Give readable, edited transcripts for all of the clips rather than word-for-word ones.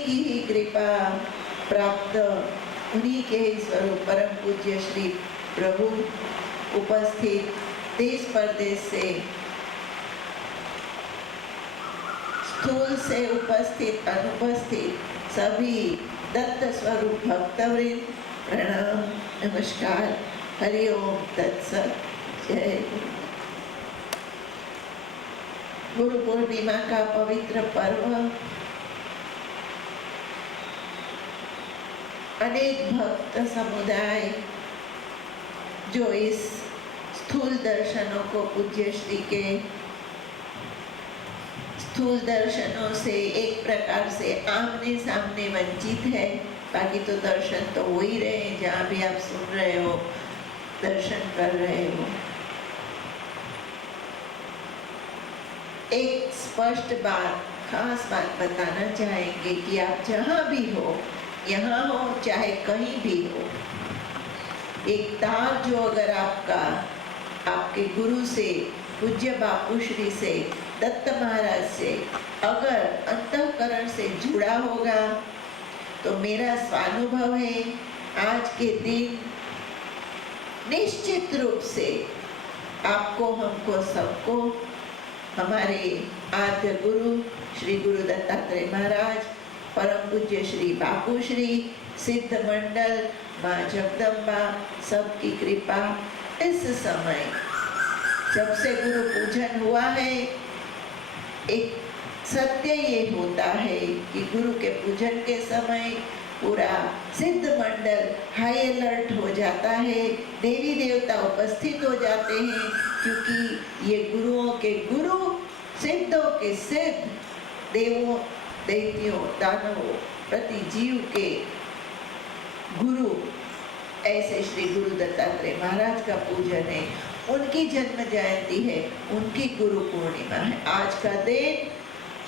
की ही कृपा प्राप्त उन्हीं के ही स्वरूप परम पूज्य श्री प्रभु उपस्थित देश परदेश से स्थूल से उपस्थित अनुपस्थित सभी दत्त स्वरूप भक्तवृंद प्रणाम नमस्कार हरि ओम तत्सत जय गुरु पूर्णिमा का पवित्र पर्व अनेक भक्त समुदाय जो इस स्थूल दर्शनों को पूज्य श्री के स्थूल दर्शनों से एक प्रकार से आमने सामने वंचित है। बाकी तो दर्शन तो हो ही रहे हैं, जहाँ भी आप सुन रहे हो दर्शन कर रहे हो। एक स्पष्ट बात, खास बात बताना चाहेंगे कि आप जहाँ भी हो, यहाँ हो चाहे कहीं भी हो, एक तार जो अगर आपका आपके गुरु से पूज्य बापू श्री से दत्त महाराज से अगर अंतःकरण से जुड़ा होगा तो मेरा स्वानुभव है आज के दिन निश्चित रूप से आपको हमको सबको हमारे आद्य गुरु श्री गुरु दत्तात्रेय महाराज परम पूज्य श्री बापू श्री सिद्ध मंडल माँ जगदम्बा सबकी कृपा इस समय जब से गुरु पूजन हुआ है, एक सत्य ये होता है कि गुरु के पूजन के समय पूरा सिद्ध मंडल हाई अलर्ट हो जाता है, देवी देवता उपस्थित हो जाते हैं, क्योंकि ये गुरुओं के गुरु सिद्धों के सिद्ध देवों दैत्यों दानवों प्रति जीव के गुरु ऐसे श्री गुरु दत्तात्रेय महाराज का पूजन है। उनकी जन्म जयंती है, उनकी गुरु पूर्णिमा है। आज का दिन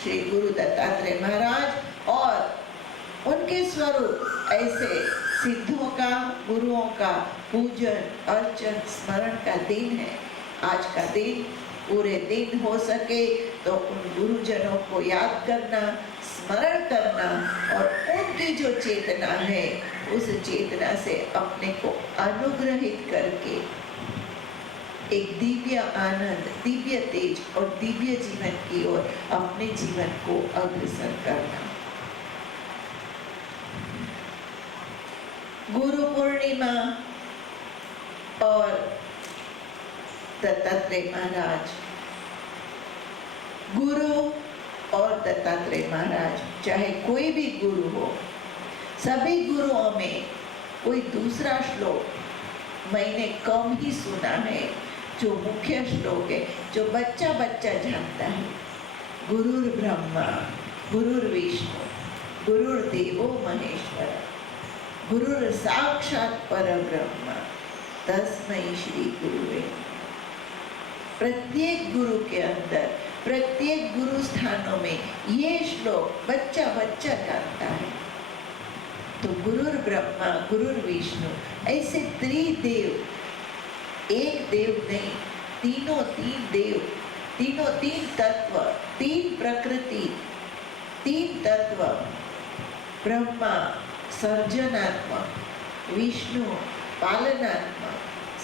श्री गुरु दत्तात्रेय महाराज और उनके स्वरूप ऐसे सिद्धों का गुरुओं का पूजन अर्चन स्मरण का दिन है। आज का दिन पूरे दिन हो सके तो उन गुरुजनों को याद करना, स्मरण करना और उनकी जो चेतना है उस चेतना से अपने को अनुग्रहित करके एक दिव्य आनंद, दिव्य तेज और दिव्य जीवन की ओर अपने जीवन को अग्रसर करना। गुरु पूर्णिमा और दत्तात्रेय महाराज, गुरु और दत्तात्रेय महाराज चाहे कोई भी गुरु हो, सभी गुरुओं में कोई दूसरा श्लोक मैंने कम ही सुना है जो मुख्य श्लोक है, जो बच्चा बच्चा जानता है। गुरुर् ब्रह्मा गुरुर्विष्णु गुरुर्देवो महेश्वर गुरुर् साक्षात् परब्रह्म तस्मै श्री गुरुवे। प्रत्येक गुरु के अंदर, प्रत्येक गुरु स्थानों में ये श्लोक बच्चा बच्चा जानता है। तो गुरुर् ब्रह्मा गुरुर्विष्णु ऐसे त्रिदेव, एक देव नहीं, तीनों तीन देव, तीनों तीन तत्व, तीन प्रकृति, तीन तत्व, ब्रह्मा सर्जनात्मक, विष्णु पालनात्मक,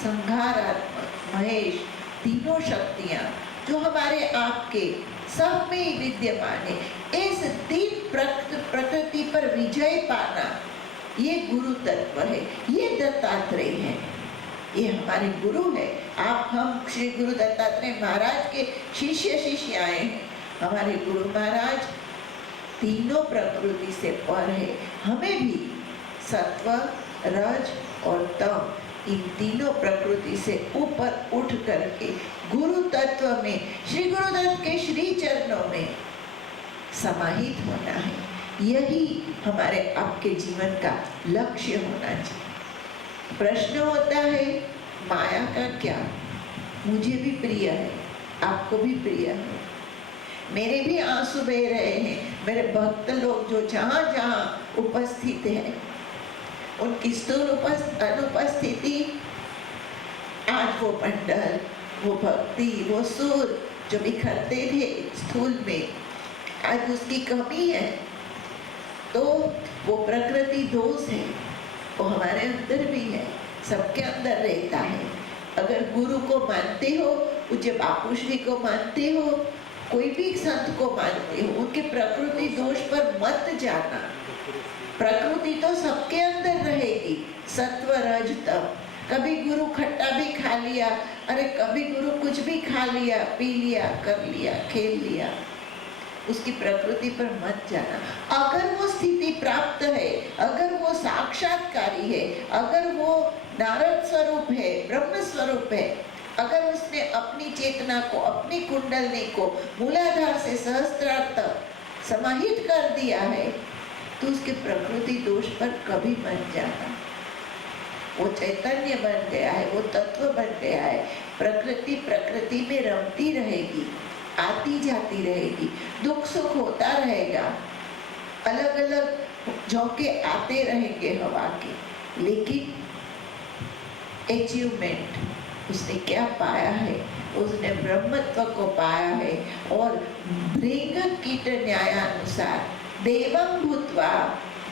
संहारात्मक, महेश तीनों शक्तियां जो हमारे आपके सब में विद्यमान है। इस तीन प्रकृति पर विजय पाना ये गुरु तत्व है, ये दत्तात्रेय है, ये हमारे गुरु है। आप हम श्री गुरु दत्तात्रेय महाराज के शिष्य शिष्याएं हैं। हमारे गुरु महाराज तीनों प्रकृति से पर है। हमें भी सत्व रज और तम इन तीनों प्रकृति से ऊपर उठ करके गुरु तत्व में श्री गुरुदत्त के श्री चरणों में समाहित होना है। यही हमारे आपके जीवन का लक्ष्य होना चाहिए। प्रश्न होता है माया का क्या? मुझे भी प्रिय है, आपको भी प्रिय है, मेरे भी आंसू बह रहे हैं। मेरे भक्त लोग जो जहाँ जहाँ उपस्थित हैं उनकी स्थूल अनुपस्थिति, आज वो मंडल, वो भक्ति, वो सुर जो बिखरते थे स्थूल में, आज उसकी कमी है। तो वो प्रकृति दोष है, वो हमारे अंदर भी है, सबके अंदर रहता है। अगर गुरु को मानते हो, पूज्य बापूश्री को मानते हो, कोई भी संत को मानते हो, उनके प्रकृति दोष पर मत जाना। प्रकृति तो सबके अंदर रहेगी, सत्व रज तम। कभी गुरु खट्टा भी खा लिया, अरे कभी गुरु कुछ भी खा लिया, पी लिया, कर लिया, खेल लिया, उसकी प्रकृति पर मत जाना। अगर वो स्थिति प्राप्त है, अगर वो साक्षात्कारी है, अगर वो नारद स्वरूप है, ब्रह्म स्वरूप है, अगर उसने अपनी चेतना को, अपनी कुंडलनी को मूलाधार से सहस्त्रार तक समाहित कर दिया है, तो उसके प्रकृति दोष पर कभी मत जाना। वो चैतन्य बन गया है, वो तत्व बन गया है। प्रकृति प्रकृति में रमती रहेगी, आती जाती रहेगी, दुख सुख होता रहेगा, अलग अलग झोंके आते रहेंगे हवा के, लेकिन अचीवमेंट उसने क्या पाया है? उसने ब्रह्मत्व को पाया है। और भृंग कीट न्यायानुसार देवम भूत्वा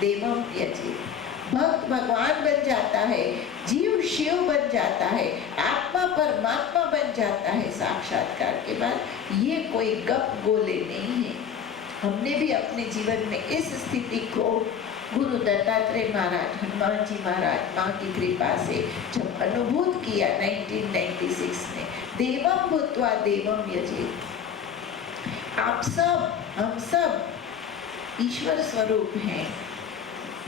देवम यजेत, भक्त भगवान बन जाता है, जीव शिव बन जाता है, आत्मा परमात्मा बन जाता है साक्षात्कार के बाद। ये कोई गप गोले नहीं है। हमने भी अपने जीवन में इस स्थिति को गुरु दत्तात्रेय महाराज, हनुमान जी महाराज, माँ की कृपा से जब अनुभूत किया 1996 में, देवम भूत्वा देवम यजेत। आप सब, हम सब ईश्वर स्वरूप हैं,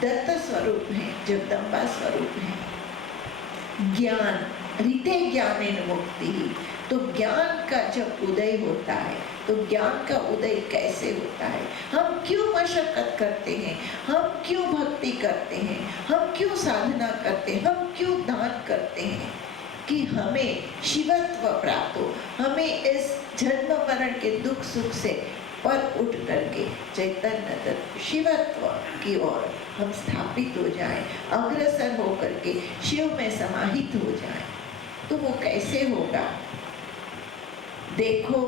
दत्त स्वरूप हैं, जगदम्बा स्वरूप हैं। ज्ञान रीते ज्ञानेन मुक्ति। तो ज्ञान का जब उदय होता है, तो ज्ञान का उदय कैसे होता है? हम क्यों मशक्कत करते हैं? हम क्यों भक्ति करते हैं? हम क्यों साधना करते हैं? हम क्यों दान करते हैं? कि हमें शिवत्व प्राप्त हो, हमें इस जन्म मरण के दुख सुख से पर उठ करके चैतन्य तत्व शिवत्व की ओर हम स्थापित हो जाएं, अग्रसर हो करके शिव में समाहित हो जाएं। तो वो कैसे होगा? देखो,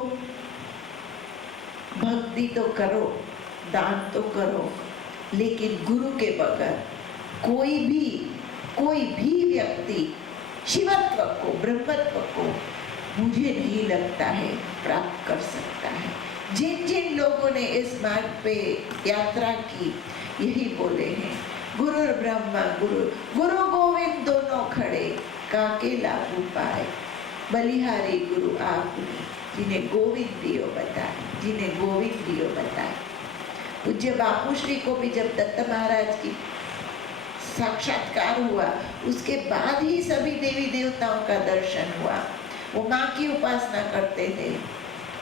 भक्ति तो करो, दान तो करो, लेकिन गुरु के बगैर कोई भी व्यक्ति शिवत्व को, ब्रह्मत्व को मुझे नहीं लगता है प्राप्त कर सकता है। जिन जिन लोगों ने इस मार्ग पे यात्रा की, यही बोले हैं, गुरु ब्रह्मा गुरु गोविंद दोनों खड़े, काके लागू पाए, बलिहारी गुरु आपने, जिन्हें गोविंद दियो बताए, जिन्हें गोविंद दियो बताए। पूज्य बापूश्री को भी जब दत्त महाराज की साक्षात्कार हुआ, उसके बाद ही सभी देवी देवताओं का दर्शन हुआ। वो माँ की उपासना करते थे।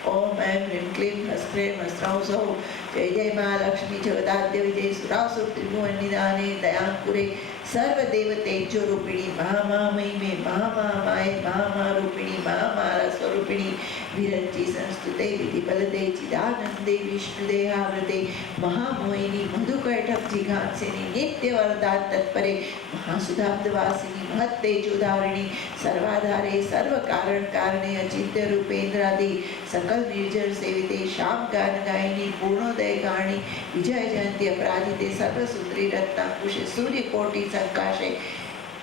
ओम ऐं ह्रीं क्लीं ह्स्ख्रीं ह्स्रौं सौः, जय जय महालक्ष्मी जगदाद्य विजय सुरासुर त्रिभुवन निदाने दयांकुरे सर्वदेवतेजो रूपिणी महामहिमे महामाये महारूपिणी महामारा स्वरूपिणी विरंची संस्तुते विधि बलदे चिदानंदे विष्णुदेहावृते महामोहिनी मधुकैटभ जिघांसिनी नित्य वरदान तत्परे महासुधाब्दवासिनी महत्तेजोधारिणी सर्वाधारे सर्व कारण कारणे अचिंत्य रूपेन्द्रादि सकल निर्जर सेविते श्याम गान गायिनी पूर्णोदय गाणी विजय जयंती अपराजिते सर्वसुंदरी रत्नाकुशे सूर्यकोटि संकाशे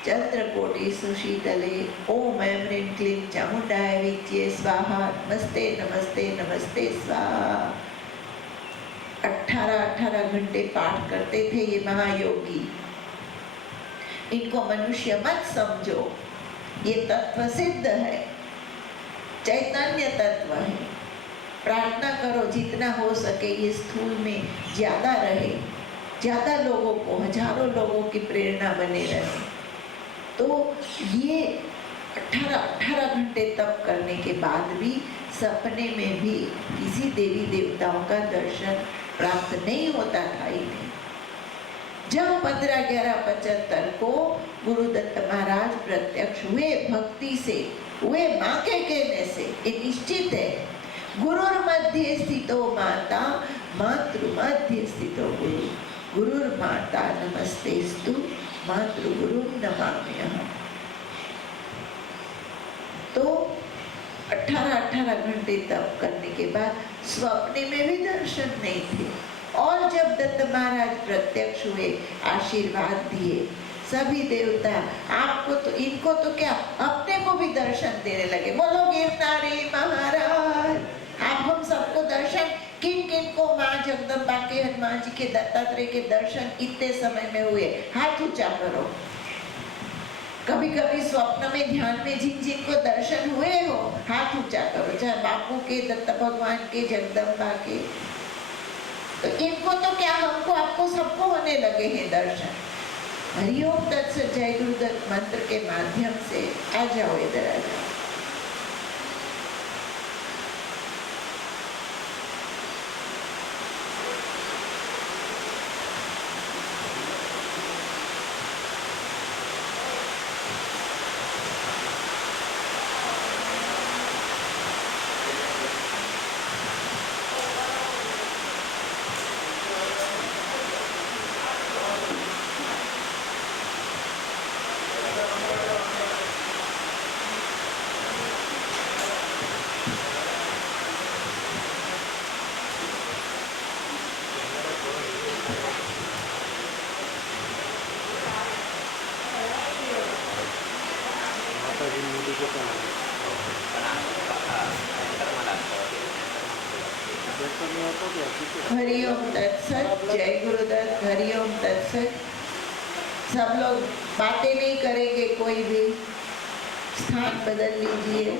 चंद्रकोटि सुशीतले। ओम ऐं ह्रीं क्लीं चामुंडाय विद्ये स्वाहा, नमस्ते नमस्ते नमस्ते स्वाहा। 18 घंटे पाठ करते थे ये महायोगी। इनको मनुष्य मत समझो, ये तत्व सिद्ध है, चैतन्य तत्व है। प्रार्थना करो जितना हो सके ये स्थूल में ज्यादा रहे, ज्यादा लोगों को, हजारों लोगों की प्रेरणा बने रहे। तो ये 18 घंटे तप करने के बाद भी सपने में भी किसी देवी देवताओं का दर्शन प्राप्त नहीं होता था इन्हें। जब 15/11/75 को गुरुदत्त महाराज प्रत्यक्ष हुए, भक्ति से हुए, माँ के कहने से, ये निश्चित है। गुरुर मध्य स्थितो माता, मातृ मध्य स्थितो गुरु, गुरुर माता नमस्तेस्तु, मातृ गुरु नमाम्यहम्। तो 18 घंटे तप करने के बाद स्वप्ने में भी दर्शन नहीं थे। और जब दत्त महाराज प्रत्यक्ष हुए, आशीर्वाद दिए, सभी देवता आपको तो, इनको तो क्या, अपने को भी दर्शन देने लगे। बोलो गिरनारी महाराज, आप हम सबको दर्शन, किन किन को माँ जगदम्बा के, हनुमान जी के, दत्तात्रेय के दर्शन इतने समय में हुए? हाथ ऊंचा करो। कभी कभी स्वप्न में, ध्यान में जिन जिन को दर्शन हुए हो, हाथ ऊंचा करो, चाहे बापू के, दत्त भगवान के, जगदम्बा के। तो इनको तो क्या, हमको, आपको, सबको होने लगे हैं दर्शन। हरिओम तत्सत जय गुरुदत्त मंत्र के माध्यम से आ जाओ, इधर आ जाओ। हरिओम तत्सत जय गुरुदत्त। हरिओम तत्सत। सब लोग बातें नहीं करेंगे, कोई भी स्थान बदल लीजिए।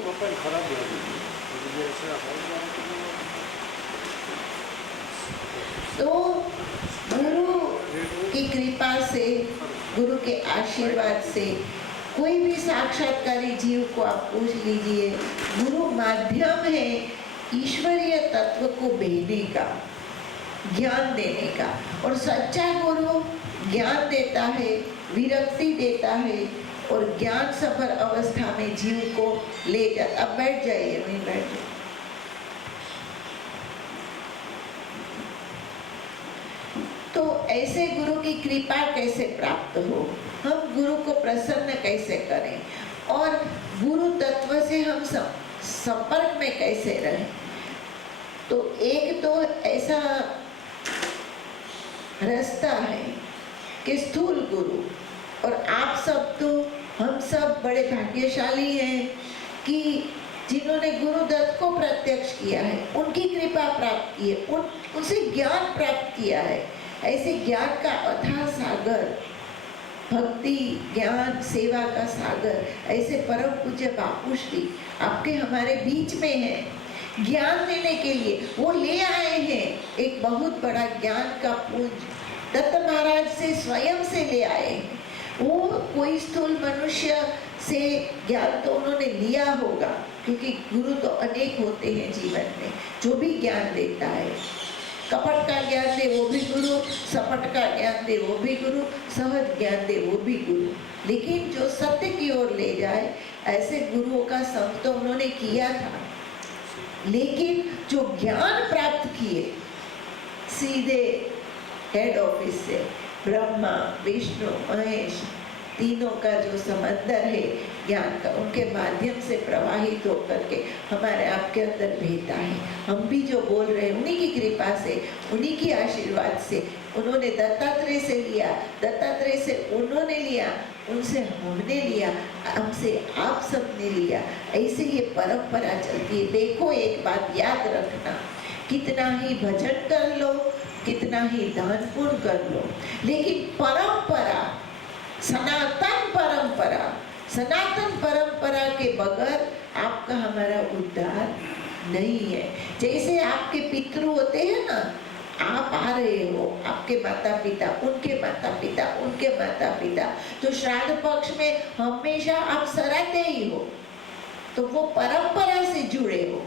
तो गुरु की कृपा से, गुरु के आशीर्वाद से, कोई भी साक्षात्कारी जीव को आप पूछ लीजिए, गुरु माध्यम है ईश्वरीय तत्व को भेदने का, ज्ञान देने का। और सच्चा गुरु ज्ञान देता है, विरक्ति देता है और ज्ञान सफर अवस्था में जीव को ले जाता। अब बैठ जाइए, वहीं बैठ जाइए। तो ऐसे गुरु की कृपा कैसे प्राप्त हो, हम गुरु को प्रसन्न कैसे करें और गुरु तत्व से हम संपर्क में कैसे रहें? तो एक तो ऐसा रास्ता है कि स्थूल गुरु, और आप सब तो, हम सब बड़े भाग्यशाली हैं कि जिन्होंने गुरुदत्त को प्रत्यक्ष किया है, उनकी कृपा प्राप्त की है, उनसे ज्ञान प्राप्त किया है। ऐसे ज्ञान का अथाह सागर, भक्ति, ज्ञान, सेवा का सागर, ऐसे परम पूज्य बापू श्री आपके हमारे बीच में हैं। ज्ञान देने के लिए वो ले आए हैं एक बहुत बड़ा ज्ञान का पूज, दत्त महाराज से स्वयं से ले आए हैं। वो कोई स्थूल मनुष्य से ज्ञान तो उन्होंने लिया होगा, क्योंकि गुरु तो अनेक होते हैं जीवन में। जो भी ज्ञान देता है, कपट का ज्ञान दे वो भी गुरु, सपट का ज्ञान दे वो भी गुरु, सहज ज्ञान दे वो भी गुरु। लेकिन जो सत्य की ओर ले जाए, ऐसे गुरुओं का संग तो उन्होंने किया था। लेकिन जो ज्ञान प्राप्त किए सीधे हेड ऑफिस से, ब्रह्मा, विष्णु, महेश, तीनों का जो समंदर है ज्ञान का, उनके माध्यम से प्रवाहित होकर के हमारे आपके अंदर भेजता है। हम भी जो बोल रहे हैं उन्हीं की कृपा से, उन्हीं की आशीर्वाद से। उन्होंने दत्तात्रेय से लिया, दत्तात्रेय से उन्होंने लिया, उनसे हमने लिया, हमसे आप सबने लिया। ऐसे ये परंपरा चलती है। देखो, एक बात याद रखना, कितना ही भजन कर लो, कितना ही दान पुण्य कर लो, लेकिन परंपरा, सनातन परंपरा, सनातन परंपरा के बगैर आपका हमारा उद्धार नहीं है। जैसे आपके पितृ होते हैं ना, आप आ रहे हो, आपके माता पिता, उनके माता पिता, उनके माता पिता, तो श्राद्ध पक्ष में हमेशा आप सराहते ही हो, तो वो परंपरा से जुड़े हो।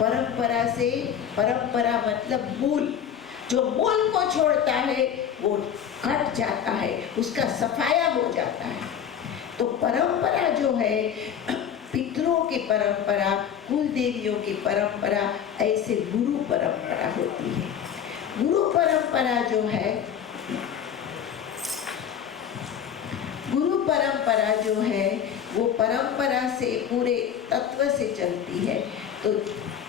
परंपरा से, परंपरा मतलब मूल, जो मूल को छोड़ता है वो कट जाता है, उसका सफाया हो जाता है। तो परंपरा जो है, पितरों की परंपरा, कुल देवियों की परंपरा, ऐसे गुरु परंपरा होती है। गुरु परंपरा जो है, गुरु परंपरा जो है वो परंपरा से, पूरे तत्व से चलती है। तो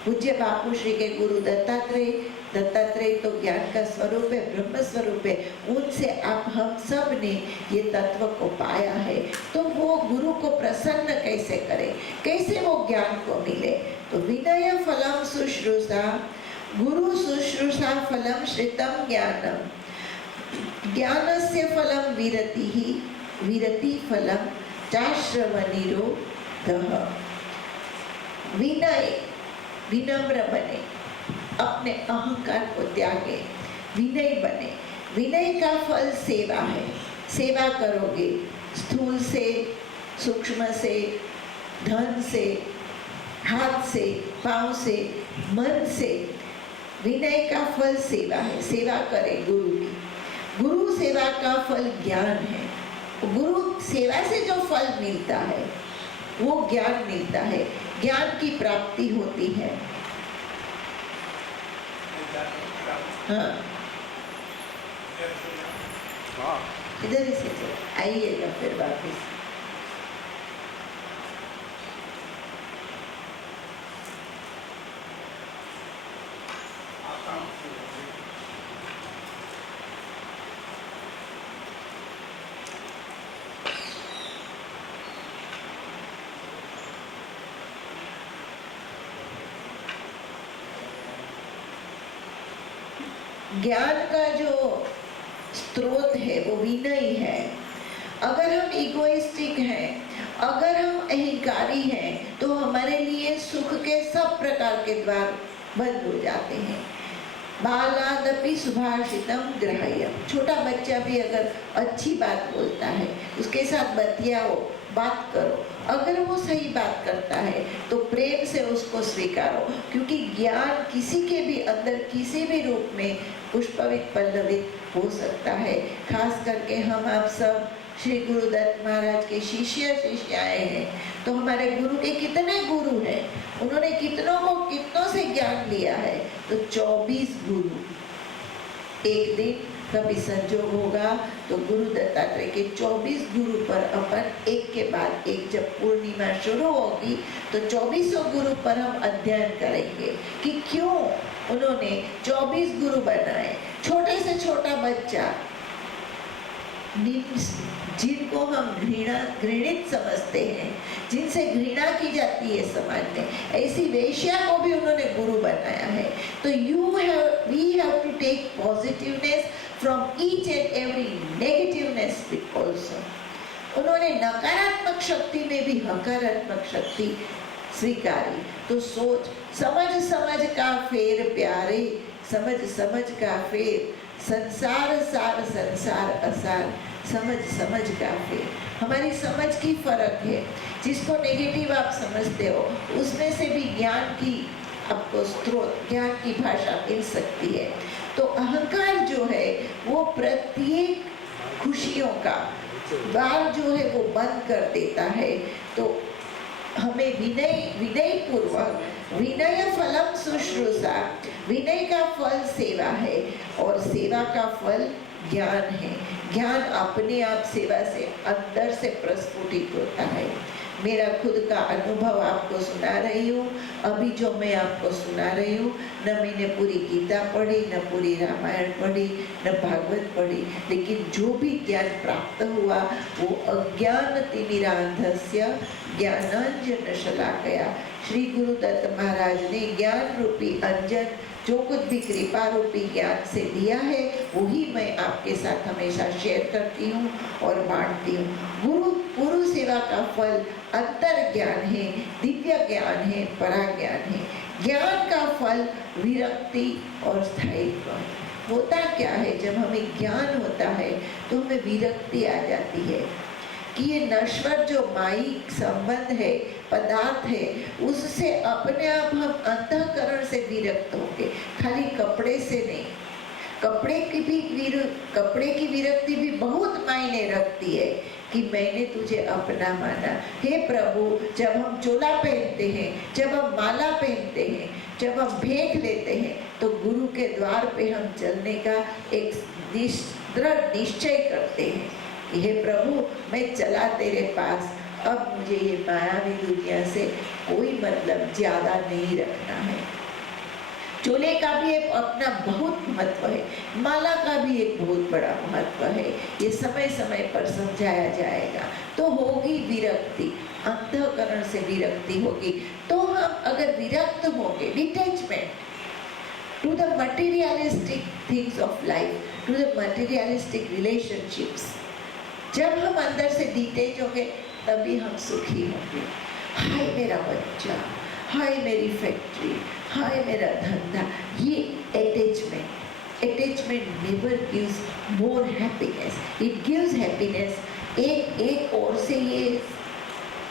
पूज्य बापू श्री के गुरु दत्तात्रेय, दत्तात्रेय तो ज्ञान का स्वरूप है, ब्रह्म स्वरूप है, उनसे आप हम सब ने ये तत्व को पाया है। तो वो गुरु को प्रसन्न कैसे करे, कैसे वो ज्ञान को मिले? तो विनय फलम शुश्रूषा, गुरु शुश्रूषा फलम श्रितम ज्ञानम, ज्ञानस्य फलम विरतिः, विरति फलम चाश्रवनिरोधः। विनय, विनम्र बने, अपने अहंकार को त्यागे, विनय बने। विनय का फल सेवा है। सेवा करोगे स्थूल से, सूक्ष्म से, धन से, हाथ से, पांव से, मन से। विनय का फल सेवा है। सेवा करें गुरु की। गुरु सेवा का फल ज्ञान है। गुरु सेवा से जो फल मिलता है वो ज्ञान मिलता है, ज्ञान की प्राप्ति होती है। हाँ, इधर ही से चलो, आइएगा फिर वापस। ज्ञान का जो स्रोत है वो विनय है। अगर हम इगोइस्टिक हैं, अगर हम अहंकारी हैं, तो हमारे लिए सुख के सब प्रकार के द्वार बंद हो जाते हैं। बालादपि सुभाषितम ग्राह्यम, छोटा बच्चा भी अगर अच्छी बात बोलता है उसके साथ बतियाओ, बात करो। अगर वो सही बात करता है तो प्रेम से उसको स्वीकारो, क्योंकि ज्ञान किसी के भी अंदर किसी भी रूप में पुष्पवित पल्लवित हो सकता है। खास करके हम आप सब श्री गुरुदत्त महाराज के शिष्य शिष्याएं हैं, तो हमारे गुरु के कितने गुरु हैं, उन्होंने कितनों को कितनों से ज्ञान लिया है। तो 24 गुरु। एक दिन कभी संजोग होगा तो गुरु दत्तात्रेय के 24 गुरु पर अपन एक के बाद एक, जब पूर्णिमा शुरू होगी तो 24 गुरु पर हम अध्ययन करेंगे कि क्यों उन्होंने 24 गुरु बनाए। छोटे से छोटा बच्चा जिनको हम घृणित समझते हैं, जिनसे घृणा की जाती है समाज में, ऐसी वेश्या को भी उन्होंने गुरु बनाया है। तो we have to take positiveness from each and every negativeness also. उन्होंने नकारात्मक शक्ति में भी हकारात्मक शक्ति स्वीकारी। तो सोच समझ का फेर प्यारे, समझ का फेर, संसार सार संसार असार, समझ का फेर। हमारी समझ की फर्क है। जिसको नेगेटिव आप समझते हो उसमें से भी ज्ञान की आपको स्रोत, ज्ञान की भाषा मिल सकती है। तो अहंकार जो है वो प्रत्येक खुशियों का द्वार जो है वो बंद कर देता है। तो हमें विनय पूर्वक, विनय फलम शुश्रूषा, विनय का फल सेवा है और सेवा का फल ज्ञान है। ज्ञान अपने आप सेवा से अंदर से प्रस्फुटित होता है। मेरा खुद का अनुभव आपको सुना रही हूँ। अभी जो मैं आपको सुना रही हूँ, न मैंने पूरी गीता पढ़ी, न पूरी रामायण पढ़ी, न भागवत पढ़ी, लेकिन जो भी ज्ञान प्राप्त हुआ वो अज्ञान तिमिरांधस्य ज्ञानांजन शलाकया। श्री गुरुदत्त महाराज ने ज्ञान रूपी अंजन जो कुछ भी कृपा रूपी ज्ञान से दिया है वही मैं आपके साथ हमेशा शेयर करती हूँ और बांटती हूँ। गुरु सेवा का फल अंतर ज्ञान है, दिव्य ज्ञान है, परा ज्ञान है। ज्ञान का फल विरक्ति और स्थायित्व है। होता क्या है, जब हमें ज्ञान होता है तो हमें विरक्ति आ जाती है कि ये नश्वर जो माइक संबंध है, पदार्थ है, उससे अपने आप हम अंतःकरण से विरक्त होंगे, खाली कपड़े से नहीं। कपड़े की विरक्ति भी बहुत मायने रखती है कि मैंने तुझे अपना माना। हे प्रभु, जब हम चोला पहनते हैं, जब हम माला पहनते हैं, जब हम भेंट लेते हैं, तो गुरु के द्वार पे हम चलने का एक दृढ़ निश्चय करते हैं कि हे प्रभु, मैं चला तेरे पास, अब मुझे ये मायावी दुनिया से कोई मतलब ज्यादा नहीं रखना है। चोले का भी एक अपना बहुत महत्व है, माला का भी एक बहुत बड़ा महत्व है। ये समय समय पर समझाया जाएगा। तो होगी विरक्ति, अंतःकरण से विरक्ति होगी। तो हम अगर विरक्त होंगे, detachment to the materialistic things of life, to the materialistic relationships, जब हम अंदर से डिटैच होंगे तभी हम सुखी होंगे। हाय मेरा बच्चा, हाय मेरी फैक्ट्री, हाय मेरा धंधा, ये attachment never gives more happiness, it gives happiness. एक और से ये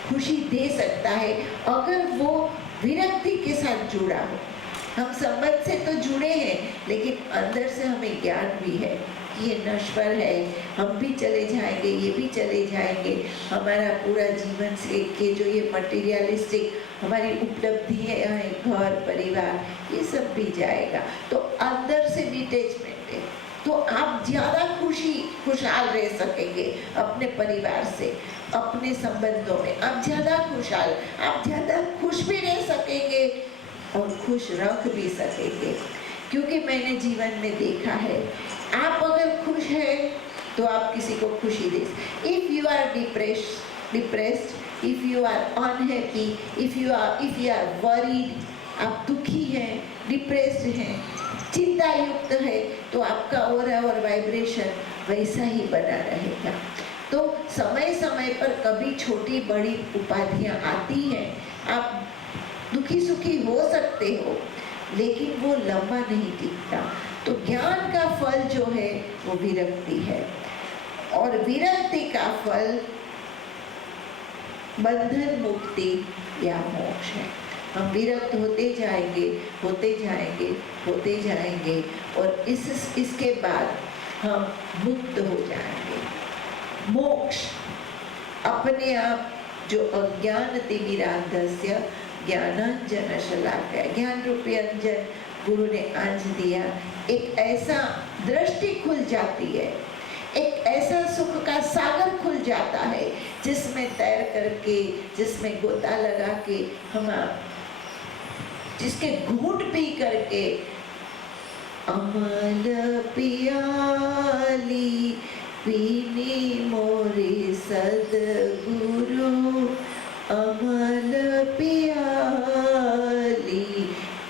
खुशी दे सकता है अगर वो विरक्ति के साथ जुड़ा हो। हम संबंध से तो जुड़े हैं, लेकिन अंदर से हमें ज्ञान भी है कि ये नश्वर है, हम भी चले जाएंगे, ये भी चले जाएंगे, हमारा पूरा जीवन से के जो ये मटेरियलिस्टिक हमारी उपलब्धियाँ हैं, घर परिवार, ये सब भी जाएगा। तो अंदर से डिटैचमेंट है, तो आप ज़्यादा खुशहाल रह सकेंगे अपने परिवार से, अपने संबंधों में आप ज़्यादा खुशहाल, आप ज़्यादा खुश भी रह सकेंगे और खुश रख भी सकेंगे। क्योंकि मैंने जीवन में देखा है, आप अगर खुश हैं तो आप किसी को खुशी दे। If you are depressed, if you are unhappy, if you are worried, आप दुखी हैं, डिप्रेस्ड हैं, चिंता युक्त है, तो आपका ऑरा और वाइब्रेशन वैसा ही बना रहेगा। तो समय समय पर कभी छोटी बड़ी उपाधियां आती हैं, आप दुखी सुखी हो सकते हो, लेकिन वो लंबा नहीं टिकता। तो ज्ञान का फल जो है वो विरक्ति है, और विरक्ति का फल बंधन मुक्ति या मोक्ष है। हम विरक्त होते जाएंगे, होते जाएंगे, होते जाएंगे, और इसके बाद हम मुक्त हो जाएंगे। मोक्ष अपने आप जो अज्ञान तिमिरांधस्य ज्ञानांजन शलाकया, ज्ञान रूपी अंजन गुरु ने आंज दिया, एक ऐसा दृष्टि खुल जाती है, एक ऐसा सुख का सागर खुल जाता है जिसमें तैर करके, जिसमें गोता लगा के हम, जिसके घूंट पी करके अमल पियाली पीनी मोरे सदगुरु, अमल पियाली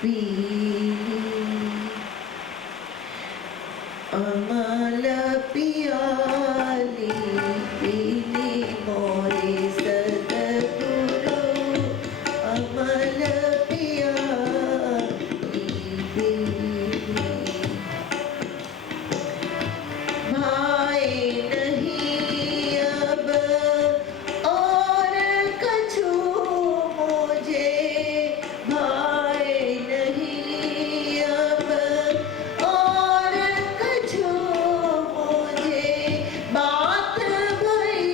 पीनी, अमल पियाली पीनी मोरे सदगुरु, अमल पियाली पीनी। भाई नहीं अब और कछु मुझे, भाई नहीं अब और कछु मुझे, बात भई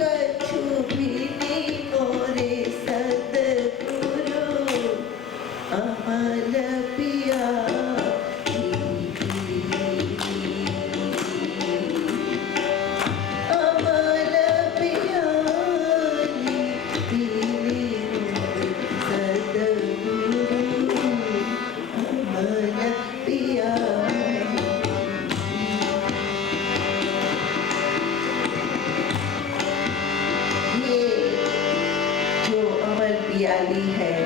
कछु भी नहीं मोरे सदगुरु, अमल पिया है,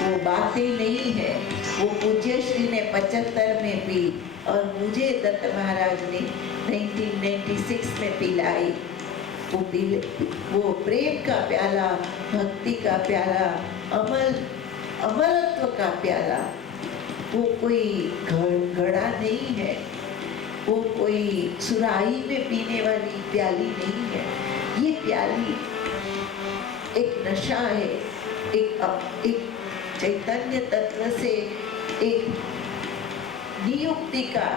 वो बातें नहीं है। वो पूज्य श्री ने 75 में पी और मुझे दत्त महाराज ने 1996 में पिलाई। वो प्रेम का प्याला, भक्ति का प्याला, अमरत्व का प्याला। वो कोई घड़ा नहीं है, वो कोई सुराही में पीने वाली प्याली नहीं है। ये प्याली एक नशा है, एक चैतन्य तत्व से एक नियुक्ति का,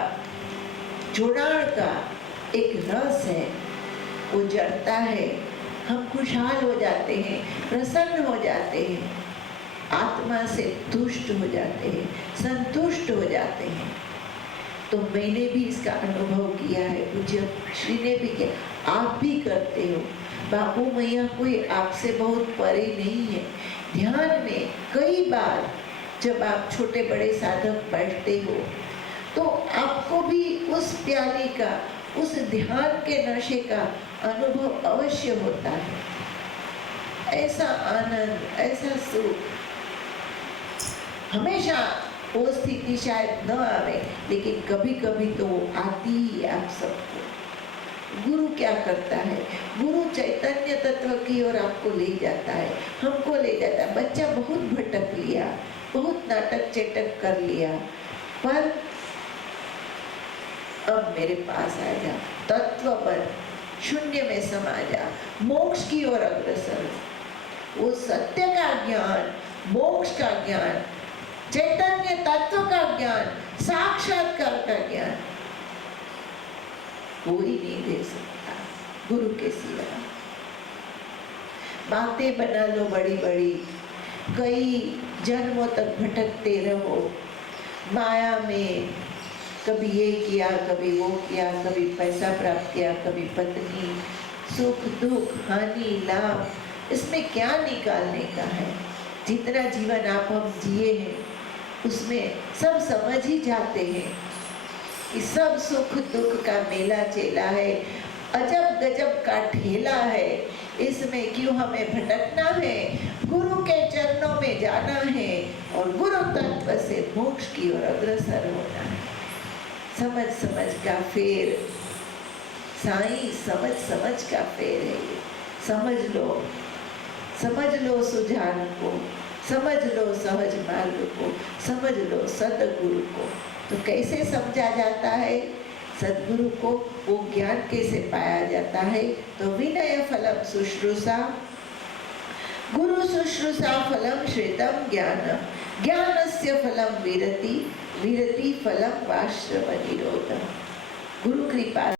जुड़ाण का एक रस है। वो जड़ता है, हम खुशहाल हो जाते हैं, प्रसन्न हो जाते हैं, आत्मा से तुष्ट हो जाते हैं, संतुष्ट हो जाते हैं। तो मैंने भी इसका अनुभव किया है, पूज्य श्री ने भी किया, आप भी करते हो। बापू मैया कोई आपसे बहुत परे नहीं है। ध्यान में कई बार जब आप छोटे बड़े साधक बैठते हो तो आपको भी उस प्याली का, उस ध्यान के नशे का अनुभव अवश्य होता है। ऐसा आनंद, ऐसा सुख हमेशा वो स्थिति शायद न आवे, लेकिन कभी कभी तो वो आती ही आप सबको। गुरु क्या करता है? गुरु चैतन्य तत्व की ओर आपको ले जाता है, हमको ले जाता है। बच्चा बहुत भटक लिया, बहुत नाटक चेटक कर लिया, पर अब मेरे पास आ जा, तत्व पर शून्य में समा जा, मोक्ष की ओर अग्रसर हो। वो सत्य का ज्ञान, मोक्ष का ज्ञान, चैतन्य तत्व का ज्ञान, साक्षात्कार का ज्ञान कोई नहीं दे सकता गुरु के सिवा। बातें बना लो बड़ी बड़ी, कई जन्मों तक भटकते रहो माया में, कभी ये किया, कभी वो किया, कभी पैसा प्राप्त किया, कभी पत्नी, सुख दुख, हानि लाभ, इसमें क्या निकालने का है? जितना जीवन आप हम जिए हैं उसमें सब समझ ही जाते हैं कि सब सुख दुख का मेला चेला है, अजब गजब का ठेला है। इसमें क्यों हमें भटकना है? गुरु के चरणों में जाना है और गुरु तत्व से मोक्ष की ओर अग्रसर होना है। समझ समझ का फेर, साईं समझ समझ का फेर है ये। समझ लो सुजान को, समझ लो सहज मार्ग को, समझ लो सदगुरु को। तो कैसे समझा जाता है सदगुरु को? वो ज्ञान कैसे पाया जाता है? तो विनय फलम शुश्रूषा, गुरु शुश्रूषा फलम श्रेतम ज्ञानम, ज्ञानस्य फलम विरति, विरति फलम वाश्रव निरोधम। गुरु कृपा